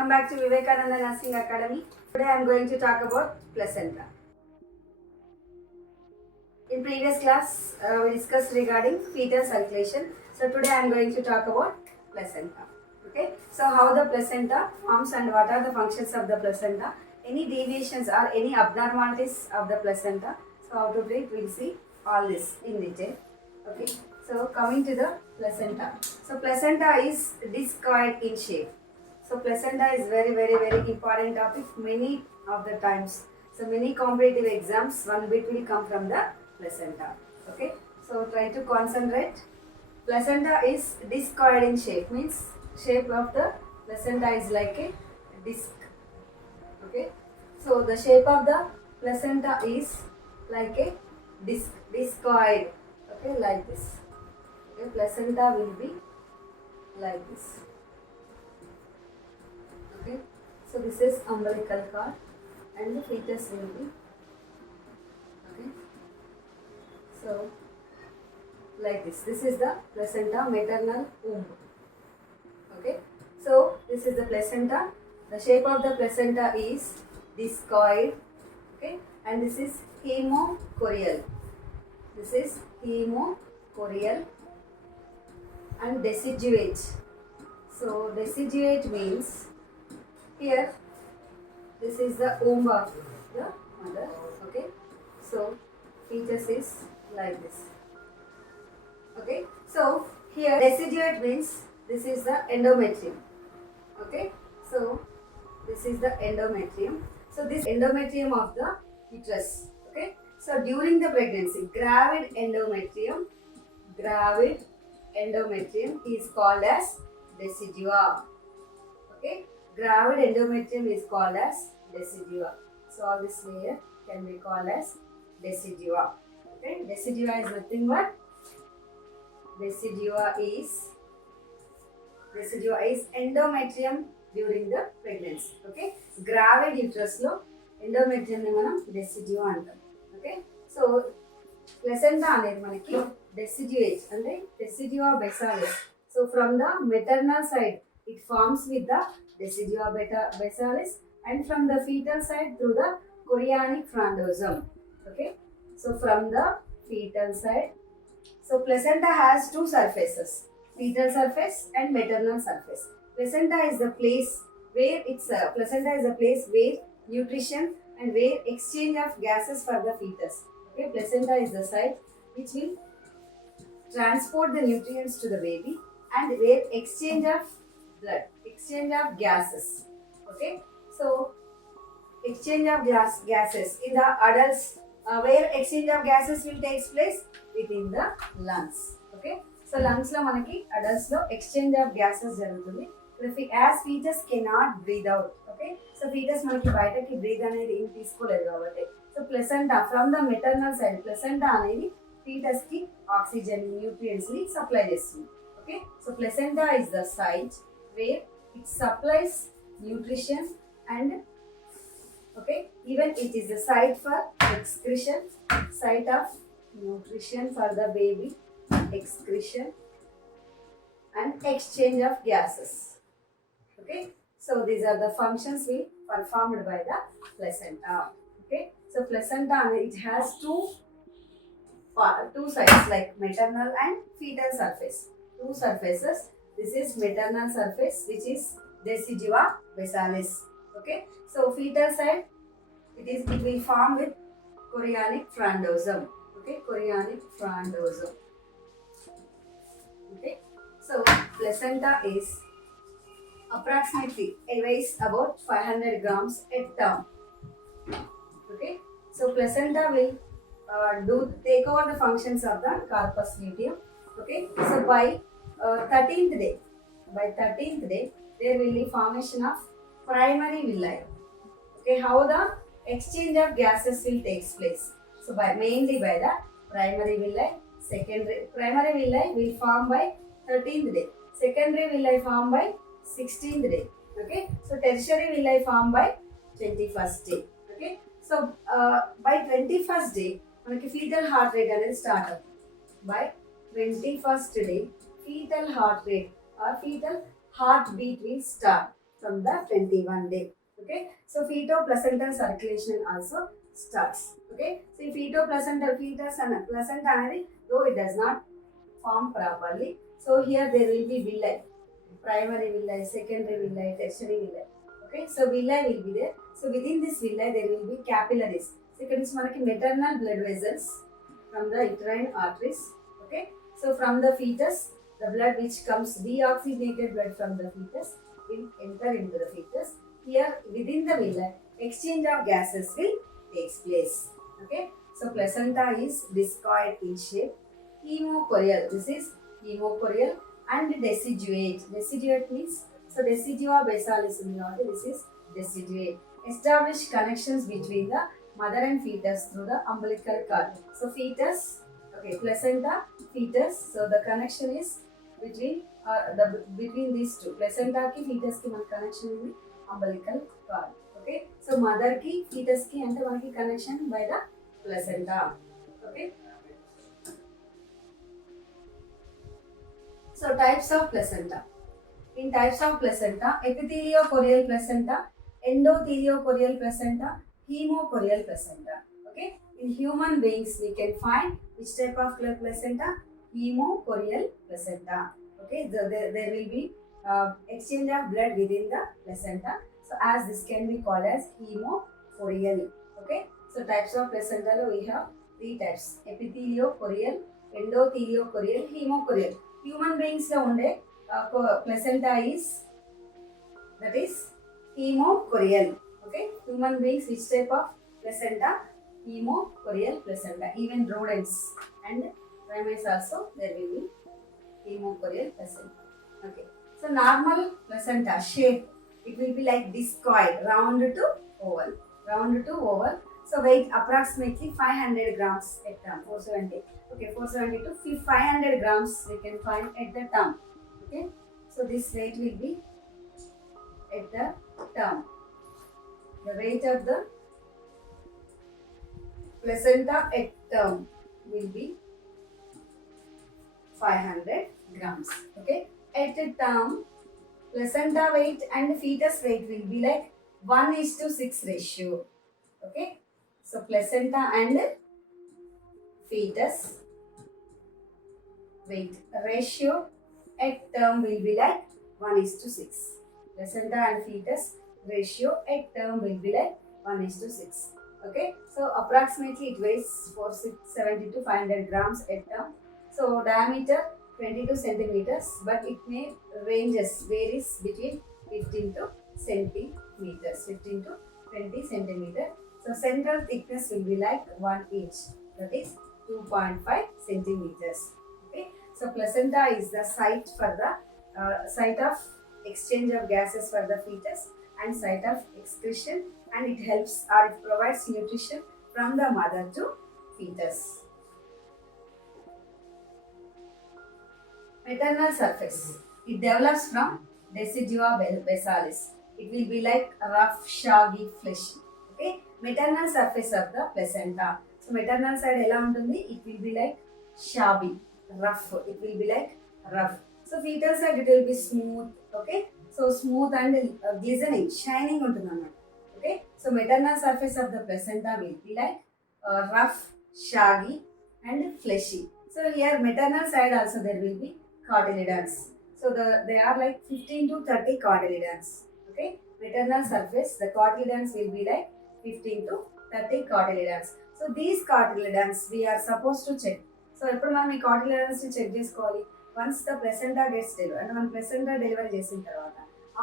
Welcome back to Vivekananda Nursing Academy. Today I am going to talk about placenta. In previous class, we discussed regarding fetal circulation. So today I am going to talk about placenta. Okay. So how the placenta forms and what are the functions of the placenta. Any deviations or any abnormalities of the placenta. So how to treat, we will see all this in detail. Okay. So coming to the placenta. So placenta is discoid in shape. So placenta is very important topic many of the times. So many competitive exams, one bit will come from the placenta. Okay. So try to concentrate. Placenta is discoid in shape, means shape of the placenta is like a disc. Okay. So the shape of the placenta is like a disc, discoid. Okay, like this. Okay, placenta will be like this. Okay, so this is umbilical cord and the fetus will be, okay, so like this. This is the placenta, maternal womb. Okay, so this is the placenta. The shape of the placenta is discoid. Okay, and this is hemochorial. This is hemochorial and deciduate. So deciduate means here this is the womb of the mother. Okay, so fetus is like this. Okay, so here deciduate means this is the endometrium. Okay, so this is the endometrium. So this endometrium of the fetus. Okay, so during the pregnancy, gravid endometrium is called as decidua. Okay, gravid endometrium is called as decidua. So all this layer can be called as decidua. Okay, decidua is nothing but decidua is endometrium during the pregnancy. Okay, gravid uterus lo endometrium ni manam decidua antam. Okay, so placenta అనేది మనకి deciduate అంటే decidua basalis. So from the maternal side it forms with the decidua basalis and from the fetal side through the chorionic frondosome. Okay, so from the fetal side, so placenta has two surfaces, fetal surface and maternal surface. Placenta is the place where nutrition and where exchange of gases for the fetus. Okay, placenta is the site which will transport the nutrients to the baby and where exchange of blood, exchange of gases. Okay, so exchange of gases in the adults, where exchange of gases will take place within the lungs. Okay, so lungs lo manaki adults lo exchange of gases jarugutundi. As fetus cannot breathe out. Okay, so fetus manaki bayataki breathe anedi em teeskoledu kabatti, so placenta from the maternal side, placenta anedi fetus ki oxygen nutrients ni supply chestundi. Okay, so placenta is the site where it supplies nutrition and, okay, even it is the site for excretion, site of nutrition for the baby, excretion and exchange of gases. Okay, so these are the functions we performed by the placenta. Okay, so placenta, it has two sides like maternal and fetal surface. Two surfaces. This is maternal surface which is decidua basalis. Okay, so fetal side it will form with chorionic frondosome. Okay, chorionic frondosome. Okay, so placenta is approximately, it weighs about 500 grams at term. Okay, so placenta will take over the functions of the corpus luteum. Okay, so by 13th day, there will be formation of primary villi. Okay, how the exchange of gases will take place? So mainly by the primary villi. Primary villi will form by 13th day. Secondary villi form by 16th day. Okay, so tertiary villi form by 21st day. Okay, so by 21st day మనకి fetal heart rate అనేది start అవుతుంది. By 21st day fetal heart rate or fetal heartbeat will start. from the 21 day. Okay, so feto-placental circulation also starts. Okay, so feto-placental fetus and placenta, though it does not form properly, so here there will be villi, primary villi, secondary villi, tertiary villi. Okay, so villi will be there. So within this villi there will be capillaries. So ఇక్కడ నుంచి మనకి maternal blood vessels from the uterine arteries. Okay, so from the fetus, the blood which comes deoxygenated blood from the fetus will enter into the fetus. Here within the villi, exchange of gases will takes place. Okay, so placenta is discoid in shape, hemochorial. This is hemochorial and deciduate. Deciduate means, so decidua basalis ఉంది కాబట్టి this is deciduate. Establish connections between the mother and fetus through the umbilical cord. So fetus, okay, placenta, fetus. So the connection is between between these two. Placenta ki fetus ki మన connection ఉంది umbilical cord. Okay, so mother ki fetus ki అంటే మనకి connection by the placenta. Okay. So types of placenta. In types of placenta, epitheliochorial placenta, endotheliocorial placenta, hemochorial placenta. Okay, in human beings we can find which type of placenta? Hemochorial placenta. Okay, there will be exchange of blood within the placenta. So as this can be called as hemochorial. Okay, so types of placenta we have three types: epitheliochorial, endotheliocorial, hemochorial. Human beings lo unde placenta is, that is hemochorial. Okay, human beings which type of placenta? Hemochorial placenta. Even rodents and primates also there will be hemochorial placenta. Okay, so normal placenta shape, it will be like discoid, round to oval, round to oval. So weight approximately 500 grams at term, 470. Okay, 470 to 500 grams we can find at the term. Okay, so this weight will be at the term. The weight of the placenta at term will be 500 grams. Okay, at the term, placenta weight and fetus weight will be like 1:6 ratio. Okay, so placenta and fetus weight ratio at term will be like 1:6. Placenta and fetus ratio at term will be like 1:6. Okay, so approximately it weighs 470 to 500 grams at term. So diameter 22 centimeters, but it may varies between 15 to centimeters, 15 to 20 centimeters. So central thickness will be like 1 inch, that is 2.5 centimeters. Okay, so placenta is the site for the site of exchange of gases for the fetus and site of excretion, and it helps or it provides nutrition from the mother to fetus. Maternal surface, it develops from decidua basalis. It will be like rough, shaggy, fleshy. Okay, maternal surface of the placenta. So maternal side ela untundi, it will be like shabby, rough. It will be like rough. So fetal side it will be smooth. Okay, so smooth and glistening, shining untundi. Okay, so maternal surface of the placenta will be like rough, shaggy and fleshy. So here maternal side also there will be cotyledons. So they are like 15 to 30 cotyledons. Okay, maternal surface, the cotyledons will be like 15 to 30 cotyledons. So these cotyledons we are supposed to check. So ఎప్పుడు మనం ఈ cotyledons ని check చేసుకోవాలి? Once the placenta gets delivered, and మన placenta delivery చేసిన తర్వాత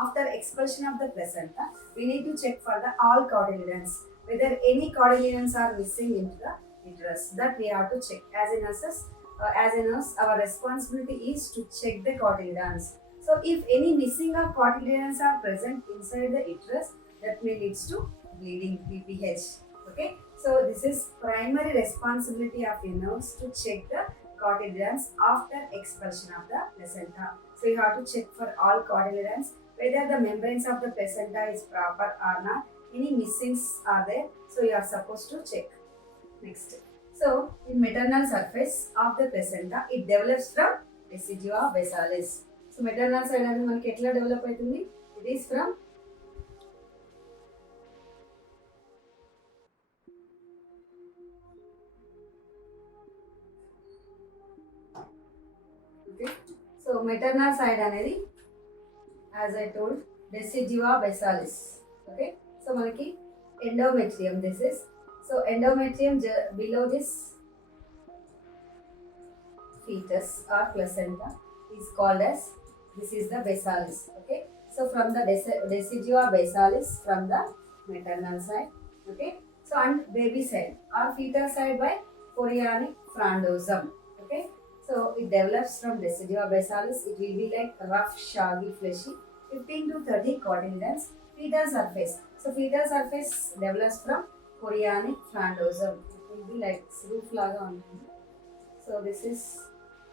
after expulsion of the placenta, we need to check for the all cotyledons, whether any cotyledons are missing into the uterus. That we have to check. As a nurse, our responsibility is to check the cotyledons. So if any missing of cotyledons are present inside the uterus, that may leads to bleeding, BPH. Okay, so this is primary responsibility of a nurse to check the cotyledons after expulsion of the placenta. So you have to check for all cotyledons whether the membranes of the placenta is proper or not. Any missings are there, so you are supposed to check. Next, so in maternal surface of the placenta, it develops from decidua basalis. So maternal side అనేది మనకి ఎట్లా develop అవుతుంది? It is from So maternal side అనేది as I told decidua basalis. Okay, so మనకి endometrium this is. So endometrium below this fetus or placenta is called as, this is the basalis. Okay, so from the decidua basalis from the maternal side. Okay, so and baby side or fetal side by chorionic frondosum. Okay, so it develops from decidua basalis. It will be like rough, shaggy, fleshy, 15 to 30 cotyledons. Fetal surface. So fetal surface develops from chorionic frondosum. It will be like roof laga ఉంటుంది. So this is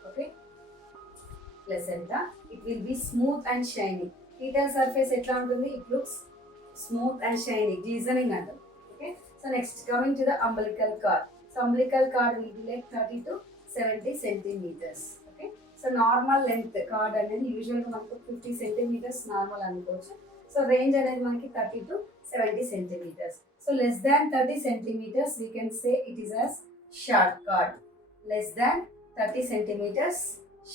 okay placenta. It will be smooth and shiny. Fetal surface etla ఉంటుంది? It looks smooth and shiny, glistening అంటారు. Okay, so next coming to the umbilical cord. So umbilical cord will be like 30 to 70 centimeters. Okay, so normal length cord అనేది యూజువల్గా మనకు 50 centimeters normal అనుకోవచ్చు. So range అనేది మనకి 30 to 70 centimeters. So less than 30 centimeters we can say it is as short cord. Less than 30 centimeters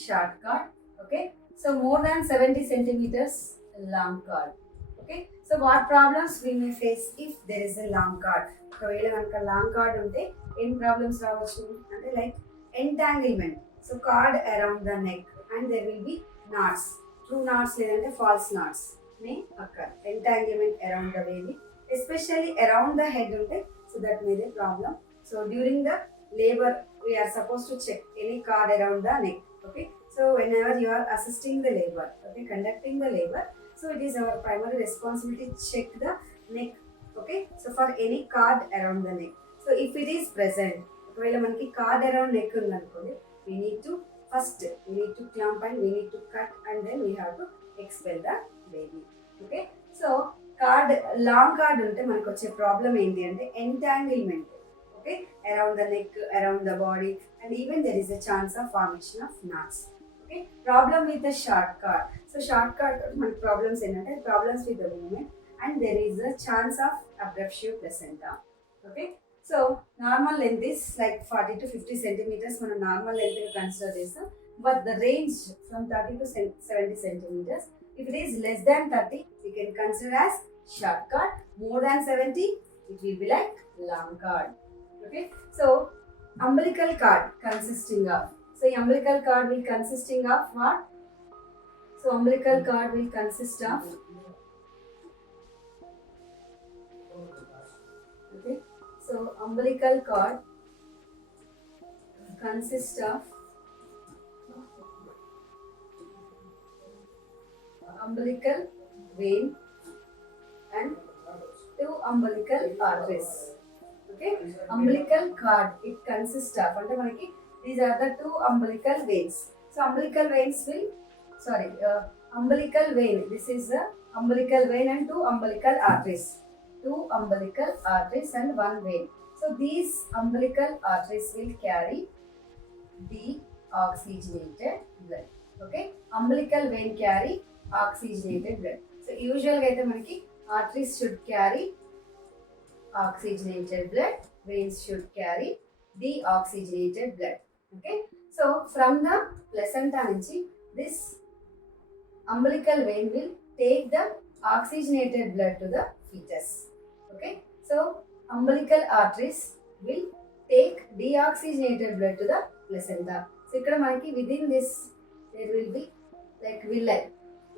short cord. Okay, so more than 70 centimeters long cord. Okay, so what problems we may face if there is a long cord? ఒకవేళ మనకు long card ఉంటే ఏం problems రావచ్చు అంటే like entanglement. So cord around the neck and there will be knots, true knots లేదంటే false knots may occur. Entanglement around the baby, especially around the head ఉంటే so that may they problem. So during the labor we are supposed to check any cord around the neck. Okay, so whenever you are assisting the labor, okay, conducting the labor, so it is our primary responsibility to check the neck. Okay, so for any cord around the neck, so if it is present, ఒకవేళ మనకి cord around neck ఉందనుకోండి, we need to clamp and we need to cut and then we have to expel the baby. Okay, so long cord ఉంటే మనకు వచ్చే problem ఏంటి అంటే entanglement. Okay, around the neck, around the body, and even there is a chance of formation of knots. Okay, problem with the short cord. So short cord problems ఏంటంటే problems with the movement and there is a chance of abruptio placenta. Okay, so normal length is like 40 to 50 centimeters మనం normal length గా consider చేస్తాం, but the range from 30 to 70 centimeters. If it is less than 30 we can consider as short cord. More than 70 it will be like long cord. Okay, so umbilical cord consisting of, so umbilical cord will consisting of what? So umbilical cord will consist of, okay, so umbilical cord consists of umbilical vein and 2 umbilical arteries. Okay, umbilical cord it consists of అంటే మనకి these are the 2 umbilical veins. So umbilical veins will umbilical vein, this is the umbilical vein and 2 umbilical arteries. 2 umbilical arteries and 1 vein. So these umbilical arteries will carry deoxygenated blood. Okay, umbilical vein carry oxygenated blood. So usually అయితే మనకి arteries should carry oxygenated blood, veins should carry deoxygenated blood. Okay, so from the placenta nunchi this umbilical vein will take the oxygenated blood to the fetus. Okay, so umbilical arteries will take deoxygenated blood to the placenta. So ikkada manaki within this there will be like villi.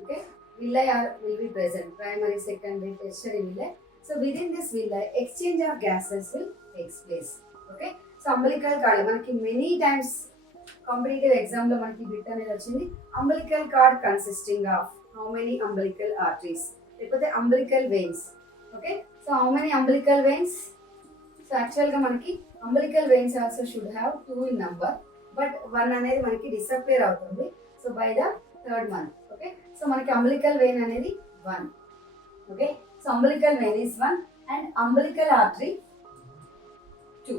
Okay, villi will be present, primary, secondary, tertiary villi. So within this villi exchange of gases will take place. Okay, so umbilical cord మనకి many times competitive exam లో మనకి bit అనేది వచ్చింది. Umbilical cord consisting of how many umbilical arteries లేకపోతే umbilical veins. Okay, so how many umbilical veins? So actual గా మనకి umbilical veins also should have 2 in number, but 1 అనేది మనకి disappear అవుతుంది. So by the 3rd month. Okay, so మనకి umbilical vein అనేది 1. Okay, so umbilical vein is 1 and umbilical artery 2.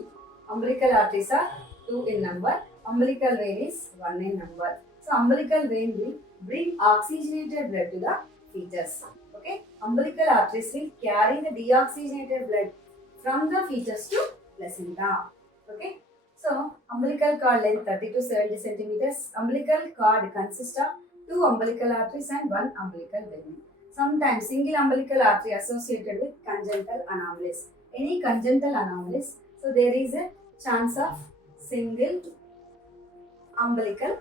Umbilical arteries are 2 in number. Umbilical vein is 1 in number. So umbilical vein will bring oxygenated blood to the fetus. Okay, umbilical arteries will carry the deoxygenated blood from the fetus to placenta. Okay, So umbilical cord length 30 to 70 centimeters. Umbilical cord consists of 2 umbilical arteries and 1 umbilical vein. Sometimes single umbilical artery associated with congenital anomalies. Any congenital anomalies, so there is a chance of single umbilical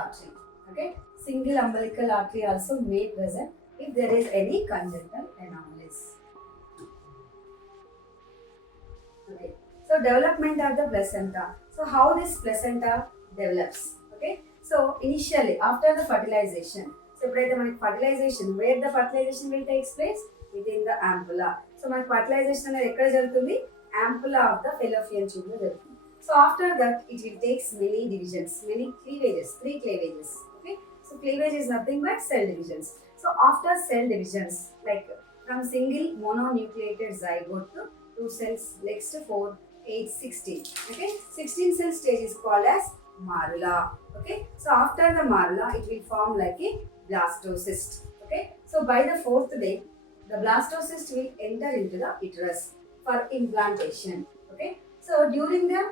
artery. Okay, single umbilical artery also may present if there is any congenital anomalies. Okay, so development of the placenta. So how this placenta develops? Okay, so initially after the fertilization, separate the fertilization, where the fertilization will take place within the ampulla. So my fertilization అనేది ఎక్కడ జరుగుతుంది? Ampulla of the fallopian tube లో జరుగుతుంది. So after that it will take many divisions, many cleavages, 3 cleavages. Okay, so cleavage is nothing but cell divisions. So after cell divisions, like from single mononucleated zygote to 2 cells, next 4, 8, 16. Okay, 16 cell stage is called as marula. Okay, so after the marula it will form like a blastocyst. Okay, so by the 4th day the blastocyst will enter into the uterus for implantation. Okay, so during the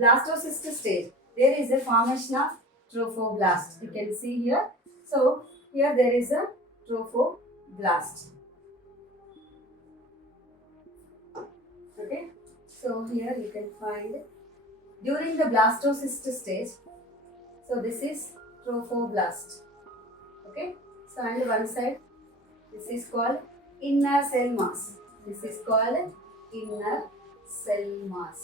blastocyst stage there is a formation of trophoblast. You can see here. So here there is a trophoblast. Okay, so here you can find during the blastocyst stage. So this is trophoblast. Okay, so and one side this is called inner cell mass. This is called inner cell mass.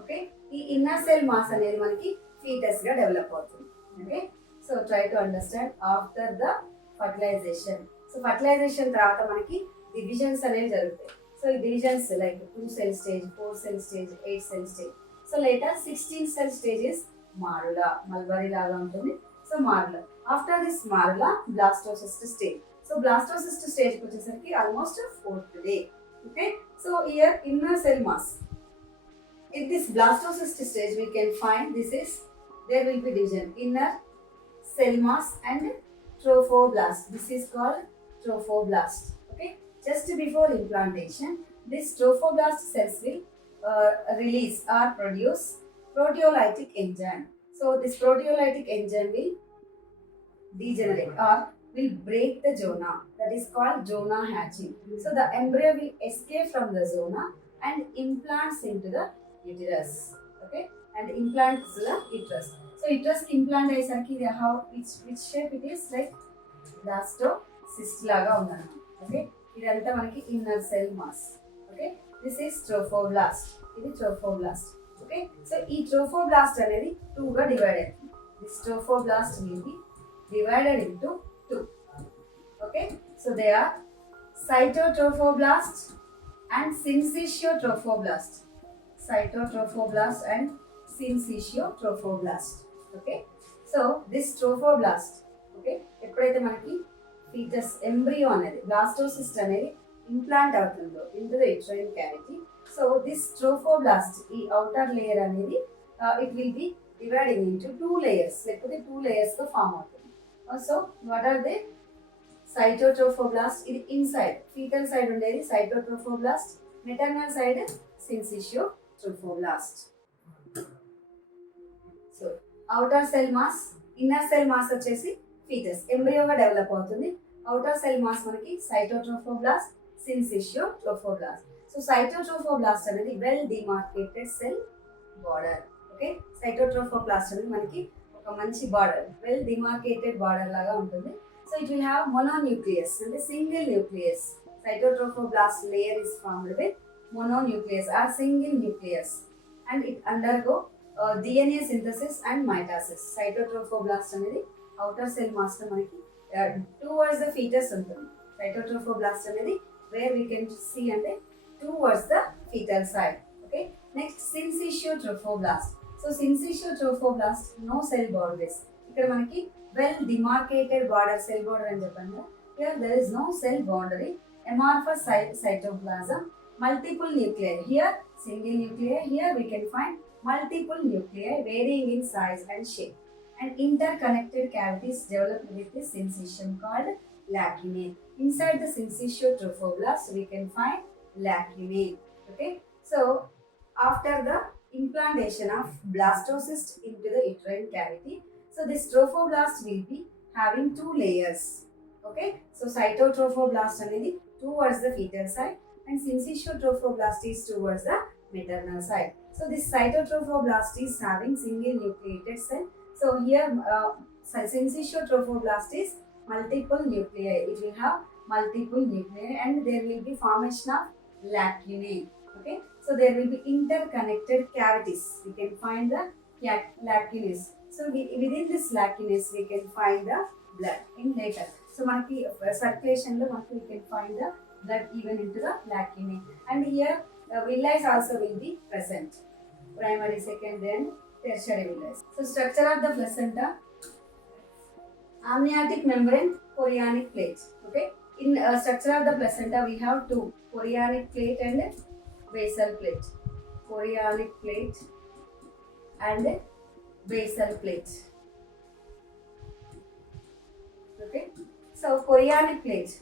Okay, ఈ inner cell mass అనేది మనకి fetus గా develop అవుతుంది. Okay, so try to understand after the fertilization. So fertilization తర్వాత మనకి divisions అనేవి జరుగుతాయి. So divisions like 2 cell stage, 4 cell stage, 8 cell stage. So later 16 cell stage is marula, mulberry laga ఉంటుంది. So marula. After this marula, blastocyst stage. So blastocyst stage వచ్చేసరికి almost 4th day. Okay, so here inner cell mass. In this blastocyst stage we can find this is, there will be division, inner cell mass and trophoblast. This is called trophoblast. Okay, just before implantation this trophoblast cells will release or produce proteolytic enzyme. So this proteolytic enzyme will degenerate or will break the zona, that is called zona hatching. So the embryo will escape from the zona and implants into the uterus. Okay, and implants the uterus. So uterus implant అయ్యేసరికి ఇది how which shape it is, like blastocyst లాగా ఉందన్నమాట. Okay, ఇదంతా మనకి inner cell mass. Okay, this is trophoblast. ఇది trophoblast. Okay, so ఈ trophoblast అనేది 2 గా డివైడ్ అవుతుంది. This trophoblast will be divided into 2. Okay, so they are cytotrophoblast and syncytiotrophoblast. Cytotrophoblast and syncytiotrophoblast. Okay, so this trophoblast, okay, ఎప్పుడైతే మనకి fetus embryo అనేది blastocyst అనేది implant అవుతుందో into the uterine cavity, so this trophoblast ఈ outer layer అనేది it will be dividing into 2 layers, లేకపోతే 2 layers తో form అవుతుంది. So what are they? Cytotrophoblast, ఇది inside fetal side ఉండేది cytotrophoblast, maternal side syncytiotrophoblast. So outer cell mass, inner cell mass వచ్చేసి fetus embryo గా develop అవుతుంది. outer cell mass మనకి cytotrophoblast, syncytiotrophoblast. So cytotrophoblast అనేది well demarcated cell border. Okay, cytotrophoblast అనేది మనకి ఒక మంచి బార్డర్, వెల్ డిమార్కేటెడ్ బార్డర్ లాగా ఉంటుంది. So it will have mononucleus అంటే single nucleus. cytotrophoblast layer is formed with mononucleus or single nucleus and it undergo DNA synthesis and mitosis. cytotrophoblast అనేది outer cell mass లో మనకి towards the fetus ఉంటుంది. cytotrophoblast అనేది where we can see అంటే towards the fetal side. Okay, next syncytiotrophoblast. So syncytiotrophoblast no cell boundaries. ఇక్కడ మనకి well demarcated border, cell border అని చెప్పాను కదా. Here there is no cell boundary, amorphous cytoplasm, multiple nuclei. Here single nuclei, here we can find multiple nuclei varying in size and shape, and interconnected cavities developed with the syncytium called lacunae. Inside the syncytiotrophoblast we can find lacunae. Okay, so after the implantation of blastocyst into the uterine cavity. So this trophoblast will be having two layers. Okay, so cytotrophoblast అనేది towards the fetal side and syncytiotrophoblast is towards the maternal side. So this cytotrophoblast is having single nucleated cell. So here syncytiotrophoblast is multiple nuclei. It will have multiple nuclei and there will be formation of lacunae. Okay, so there will be interconnected cavities. We can find the lacunae. So within this lacunae we can find the blood in later. So manaki circulation lo manaki we can find the blood even into the lacunae. And here villi also will be present. Primary, secondary and tertiary villi. So structure of the placenta: amniotic membrane, chorionic plate. Okay, in structure of the placenta we have two: chorionic plate and basal plate. Chorionic plate and basal plate. Okay, so chorionic plate.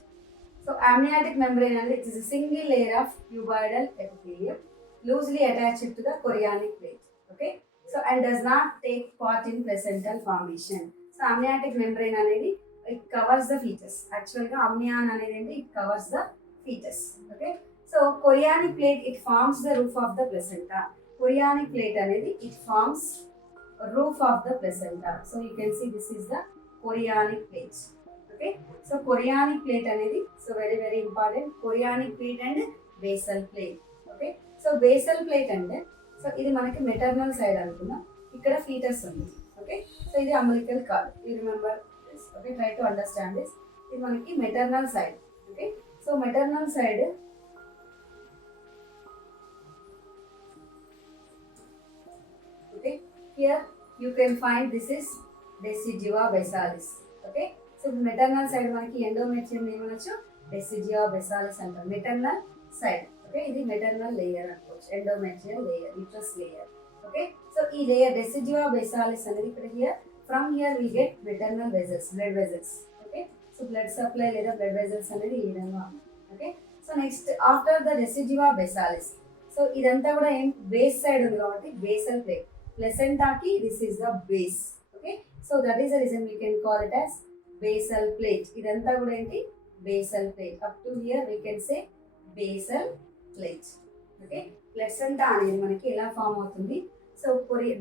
So amniotic membrane and it is a single layer of cuboidal epithelium loosely attached to the chorionic plate. Okay, so and does not take part in placental formation. So amniotic membrane అనేది it covers the fetus. Actually amnion అనేది it covers the fetus. Okay, so chorionic plate it forms the roof of the placenta. Chorionic plate అనేది it forms a roof of the placenta. So you can see this is the chorionic plate. Okay, so chorionic plate అనేది so very important. Chorionic plate and basal plate. Okay, so basal plate అంటే so ఇది మనకి maternal side అనుకున్నాం. ఇక్కడ foetus ఉంది. Okay, so ఇది umbilical card. You remember this. Okay, try to understand this. ఇది మనకి maternal side. Okay, so maternal side okay, here you can find this is decidua basalis. Okay, so maternal side మనకి endometrium ఏమనొచ్చు, decidua basalis అంటాం. Maternal side. Okay, ఇది maternal layer అనుకోవచ్చు, endometrial layer, uterus layer. Okay, so ఈ layer decidua basalis అనేది ఇక్కడ here from here we get maternal vessels, blood vessels. Okay, so blood supply లేదా blood vessels అనేది ఈ విధంగా ఉంది. Okay, so next after the decidua basalis, so ఇదంతా కూడా ఏం బేస్ సైడ్ ఉంది కాబట్టి basal plate. Placenta ki this is the base. Okay, so that is the reason we can call it as basal plate. Idantha kuda enti basal plate. Up to here we can say basal plate. Okay, placenta anedi manaki ela form avutundi. So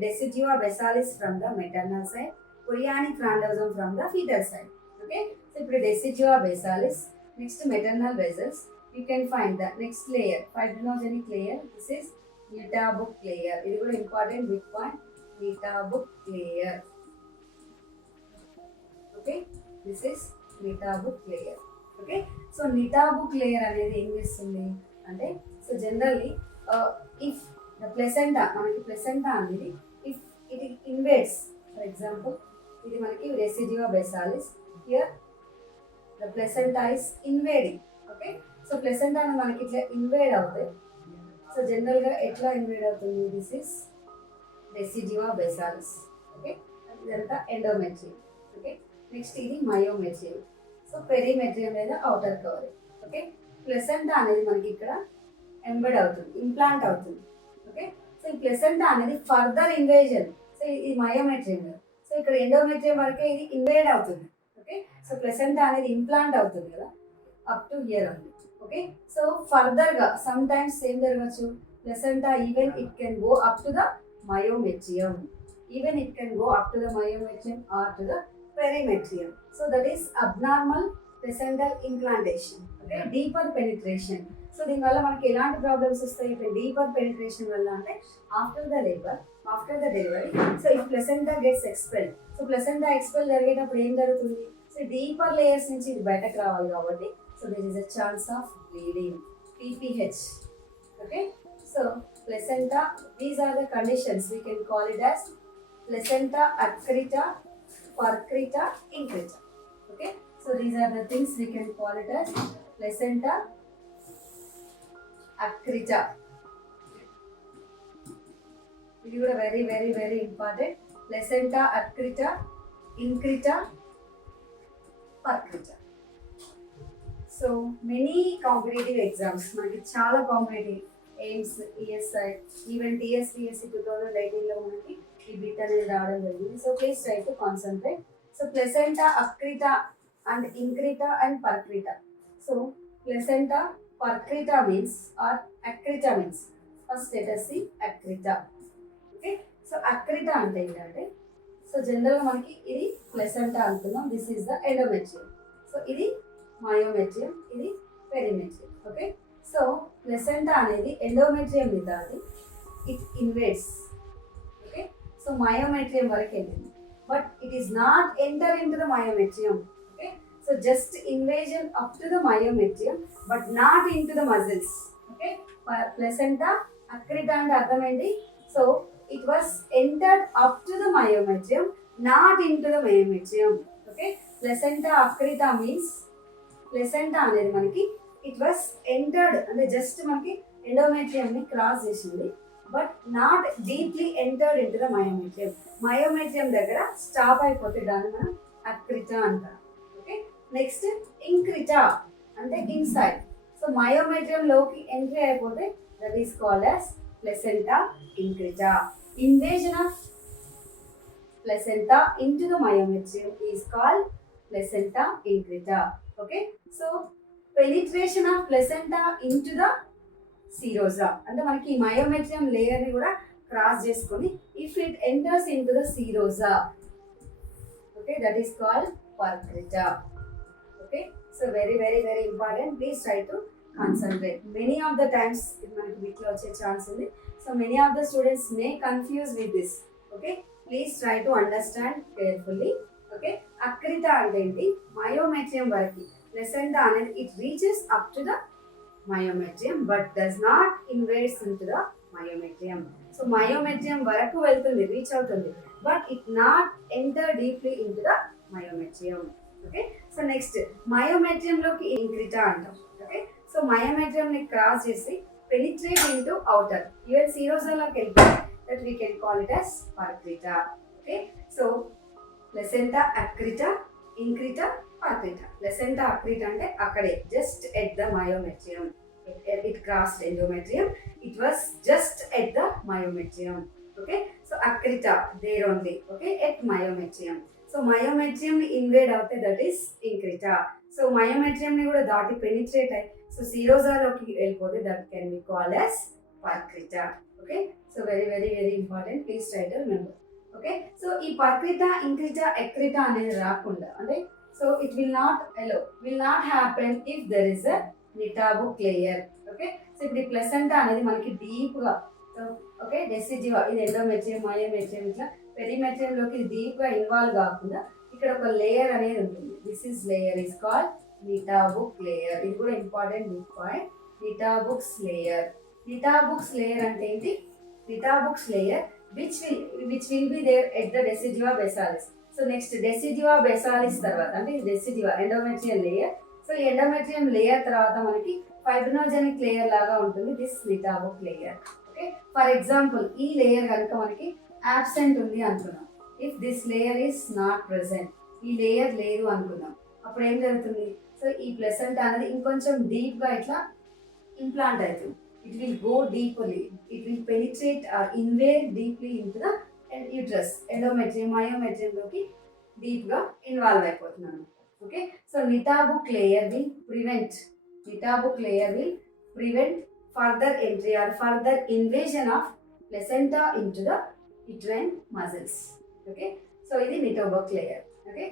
decidua basalis from the maternal side, chorionic randosome from the fetal side. Okay, so ipudu decidua basalis, next maternal vessels. You can find the next layer, fibrinogenic layer. This is metabolic layer. This is important big point. Metabolic layer. Okay, this is metabolic layer. Okay, so metabolic layer అనేది ఏం చేస్తుంది అంటే, so generally if the placenta మనకి placenta అనేది if it invades, for example ఇది మనకి decidua basalis, here the placenta is invading. Okay, so placenta అనేది మనకి ఇట్లా invade అవుతాయి. సో జనరల్గా ఎట్లా ఇన్వేడ్ అవుతుంది, this is decidua basalis. Okay, ఇదంతా ఎండోమెట్రియం. ఓకే, నెక్స్ట్ ఇది మయోమెట్రియం. సో పెరిమెట్రియం లేదా అవుటర్ కవర్. ఓకే, ప్లెసెంటా అనేది మనకి ఇక్కడ ఎంబెడ్ అవుతుంది, ఇంప్లాంట్ అవుతుంది. ఓకే, సో ఈ ప్లెసెంటా అనేది ఫర్దర్ ఇన్వేజన్. సో ఇది మయోమెట్రియం. సో ఇక్కడ ఎండోమెట్రియం వరకే ఇది ఇన్వేడ్ అవుతుంది. ఓకే, సో ప్లెసెంటా అనేది ఇంప్లాంట్ అవుతుంది కదా, అప్ టు హియర్ ఉంది. ఓకే, సో ఫర్దర్గా సమ్ టైమ్స్ ఏం జరగచ్చు, placenta even it can go up to the myometrium, even it can go up to the myometrium or to the perimetrium. So that is abnormal placental implantation. Okay, deeper penetration. So దీనివల్ల మనకి ఎలాంటి problems వస్తాయి, ఇప్పుడు deeper penetration వల్ల అంటే after the labour, after the delivery, so ఈ placenta gets expelled. So placenta expel జరిగేటప్పుడు ఏం జరుగుతుంది, సో డీపర్ లేయర్స్ నుంచి ఇది బయటకు రావాలి కాబట్టి so there is a chance of bleeding, PPH. Okay, so placenta, these are the conditions we can call it as placenta accreta, percreta, increta. Okay, so these are the things we can call it as placenta accreta. This is very important. Placenta accreta, increta, percreta. So many competitive exams, మనకి చాలా competitive AIIMS, ESI, even TSPSC 2018లో మనకి ఈ bit అనేది రావడం జరిగింది. So please try to concentrate. So placenta accreta and increta and percreta. So placenta percreta means or accreta means, first let us see accreta. Okay, so accreta అంటే ఏంటంటే, so జనరల్గా మనకి ఇది ప్లెసెంటా అనుకున్నాం, this is the endometrium. So ఇది myometrium, ఇది perimetrium. Okay, so placenta అనేది endometrium దాటి it invades. Okay, so myometrium వరకు వెళ్ళింది, but it is not enter into the myometrium. Okay, so just invasion up to the myometrium but not into the muscles. Okay, placenta accreta అంటే అర్థం ఏంటి? So it was entered up to the myometrium, not into the myometrium. Okay, placenta acreta means placenta అనేది మనకి it was entered అంటే just మనకి endometrium ని cross చేసింది, but not deeply entered into the myometrium. Myometrium దగ్గర stop అయిపోతే దాన్ని మనం అక్రిటా అంటాం. ఓకే, నెక్స్ట్ ఇంక్రిటా అంటే ఇన్సైడ్. సో మయోమెట్రియం లోకి ఎంట్రీ అయిపోతే that is called as placenta incrita. Invasion of placenta into the myometrium is called placenta incrita. Okay, so penetration of placenta into the serosa అంటే మనకి ఈ మయోమెట్రియం లేయర్ ని కూడా cross చేసుకొని if it enters into the serosa, okay, that is called purcrita. Okay, so very very very important, please try to concentrate. Many of the times ఇది మనకి వీటిలో వచ్చే ఛాన్స్ ఉంది. So many of the students may confuse with this. Okay, please try to understand carefully. Okay, అక్రిటా అంటే ఏంటి? Myometrium వరకు placenta అనేది it reaches up to the myometrium but does not invades into the myometrium. So myometrium వరకు వెళ్తుంది, reach అవుతుంది, but it not enter deeply into the myometrium. Okay, so next myometrium లోకి increta అంటాం. Okay, so myometrium ని cross చేసి penetrate into outer even సీరోసాలోకి వెళ్ళిపోయి that we can call it as percreta. Okay, so placenta accreta, increta, percreta. Placenta accreta అంటే అక్కడే just at the myometrium, it crossed endometrium, it was just at the myometrium. Okay, so accreta there only. Okay, at myometrium. So myometrium ని invade అవుతే that is increta. So myometrium ని కూడా దాటి penetrate అయ్యి so సీరోసాలోకి వెళ్ళిపోతే that can be called as percreta. Okay, so very very very important, please try to remember. Okay, so ఈ percreta, increta, accreta అనేది రాకుండా అంటే so it will not happen if there is a Nitabuch layer. Okay, so ఇప్పుడు ఈ placenta అనేది మనకి deep గా, okay, డెసిజివా ఇది ఎండోమెట్రియం, మయోమెట్రియం, ఇట్లా పెరిమెట్రియంలోకి డీప్ గా ఇన్వాల్వ్ కాకుండా ఇక్కడ ఒక లేయర్ అనేది ఉంటుంది. This is layer is called Nitabuch layer. ఇది కూడా important big point, Nitabuch's layer. Nitabuch's layer అంటే ఏంటి? Nitabuch's layer which will be there at the decidua basalis. So next decidua basalis తర్వాత అంటే డెసిడివా ఎండోమెట్రియం లేయర్. సో ఈ endometrium layer తర్వాత మనకి fibrinogenic layer లాగా ఉంటుంది this Nitabuch layer. Okay, for example ఈ లేయర్ కనుక మనకి absent ఉంది అనుకున్నాం, if this layer is not present, ఈ లేయర్ లేదు అనుకుందాం, అప్పుడు ఏం జరుగుతుంది? సో ఈ ప్లెసెంటా అనేది ఇంకొంచెం డీప్ గా ఇట్లా ఇంప్లాంట్ అవుతుంది. It will go deeply, it will penetrate or invade deeply into the uterus, endometrium, myometrium లోకి డీప్ గా ఇన్వాల్వ్ అయిపోతున్నాను. Okay, so Nitabuch layer will prevent further entry or further invasion of placenta into the uterine muscles. Okay, so ఇది Nitabuch layer. Okay.